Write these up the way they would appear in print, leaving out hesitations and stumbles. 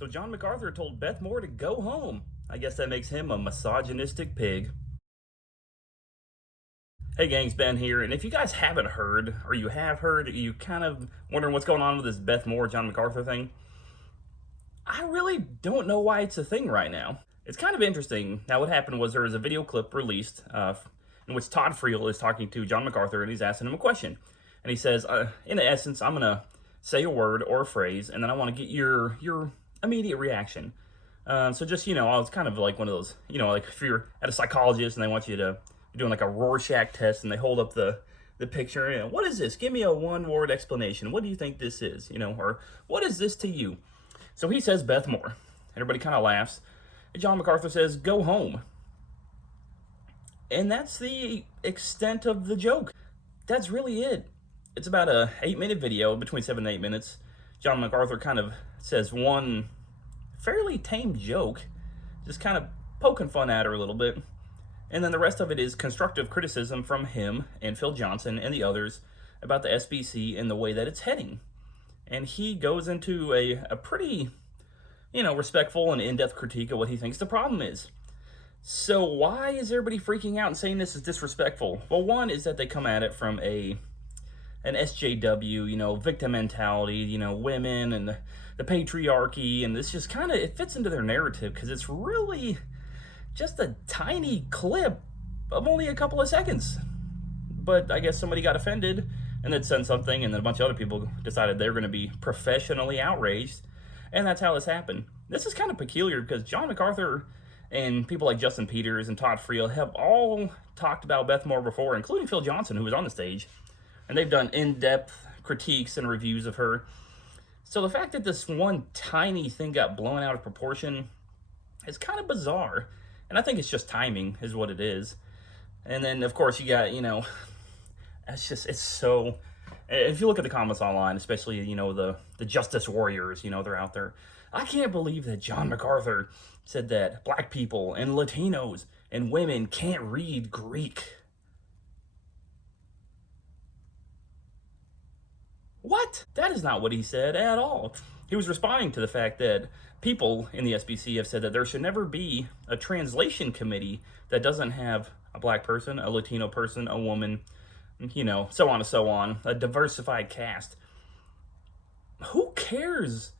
So John MacArthur told Beth Moore to go home. I guess that makes him a misogynistic pig. Hey gangs, Ben here, and if you guys haven't heard, or you have heard, you kind of wondering what's going on with this Beth Moore, John MacArthur thing, I really don't know why it's a thing right now. It's kind of interesting. Now what happened was there was a video clip released in which Todd Friel is talking to John MacArthur and he's asking him a question. And he says, in essence, I'm going to say a word or a phrase, and then I want to get your immediate reaction. So just, it's kind of like one of those, like if you're at a psychologist and they want you to, you're doing like a Rorschach test and they hold up the picture, what is this? Give me a one-word explanation. What do you think this is? Or what is this to you? So he says Beth Moore. Everybody kind of laughs. And John MacArthur says, go home. And that's the extent of the joke. That's really it. It's about a 8-minute video, between 7 and 8 minutes. John MacArthur kind of says one fairly tame joke, just kind of poking fun at her a little bit. And then the rest of it is constructive criticism from him and Phil Johnson and the others about the SBC and the way that it's heading. And he goes into a pretty, respectful and in-depth critique of what he thinks the problem is. So why is everybody freaking out and saying this is disrespectful? Well, one is that they come at it from an SJW, victim mentality, women and the patriarchy, and this just kind of, it fits into their narrative because it's really just a tiny clip of only a couple of seconds. But I guess somebody got offended and then said something, and then a bunch of other people decided they were going to be professionally outraged, and that's how this happened. This is kind of peculiar because John MacArthur and people like Justin Peters and Todd Friel have all talked about Beth Moore before, including Phil Johnson, who was on the stage, and they've done in-depth critiques and reviews of her. So the fact that this one tiny thing got blown out of proportion is kind of bizarre, and I think it's just timing is what it is. And then, of course, you got, it's so, if you look at the comments online, especially, the justice warriors, they're out there. I can't believe that John MacArthur said that black people and Latinos and women can't read Greek. What? That is not what he said at all. He was responding to the fact that people in the SBC have said that there should never be a translation committee that doesn't have a black person, a Latino person, a woman, so on and so on, a diversified cast. Who cares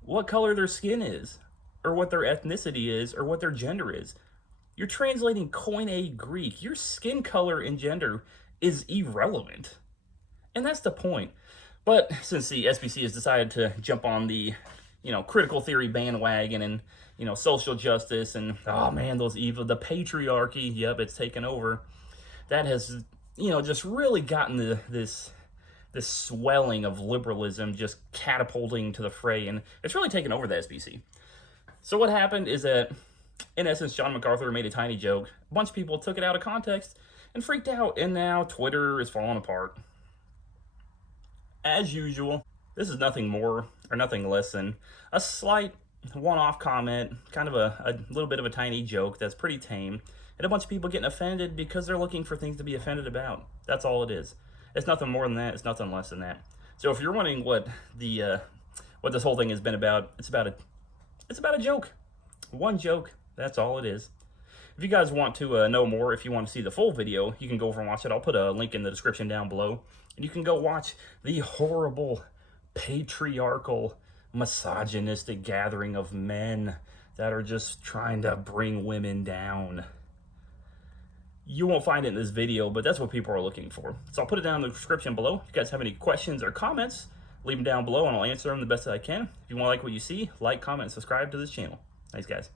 what color their skin is, or what their ethnicity is, or what their gender is? You're translating Koine Greek. Your skin color and gender is irrelevant. And that's the point. But since the SBC has decided to jump on the, critical theory bandwagon and, social justice and, oh man, those evil, the patriarchy, yep, it's taken over. That has, just really gotten this swelling of liberalism just catapulting to the fray, and it's really taken over the SBC. So what happened is that, in essence, John MacArthur made a tiny joke. A bunch of people took it out of context and freaked out, and now Twitter is falling apart. As usual, this is nothing more or nothing less than a slight one-off comment, kind of a little bit of a tiny joke that's pretty tame, and a bunch of people getting offended because they're looking for things to be offended about. That's all it is. It's nothing more than that. It's nothing less than that. So if you're wondering what this whole thing has been about, it's about a joke. One joke. That's all it is. If you guys want to know more, if you want to see the full video, you can go over and watch it. I'll put a link in the description down below. And you can go watch the horrible, patriarchal, misogynistic gathering of men that are just trying to bring women down. You won't find it in this video, but that's what people are looking for. So I'll put it down in the description below. If you guys have any questions or comments, leave them down below and I'll answer them the best that I can. If you want to like what you see, like, comment, and subscribe to this channel. Thanks, guys.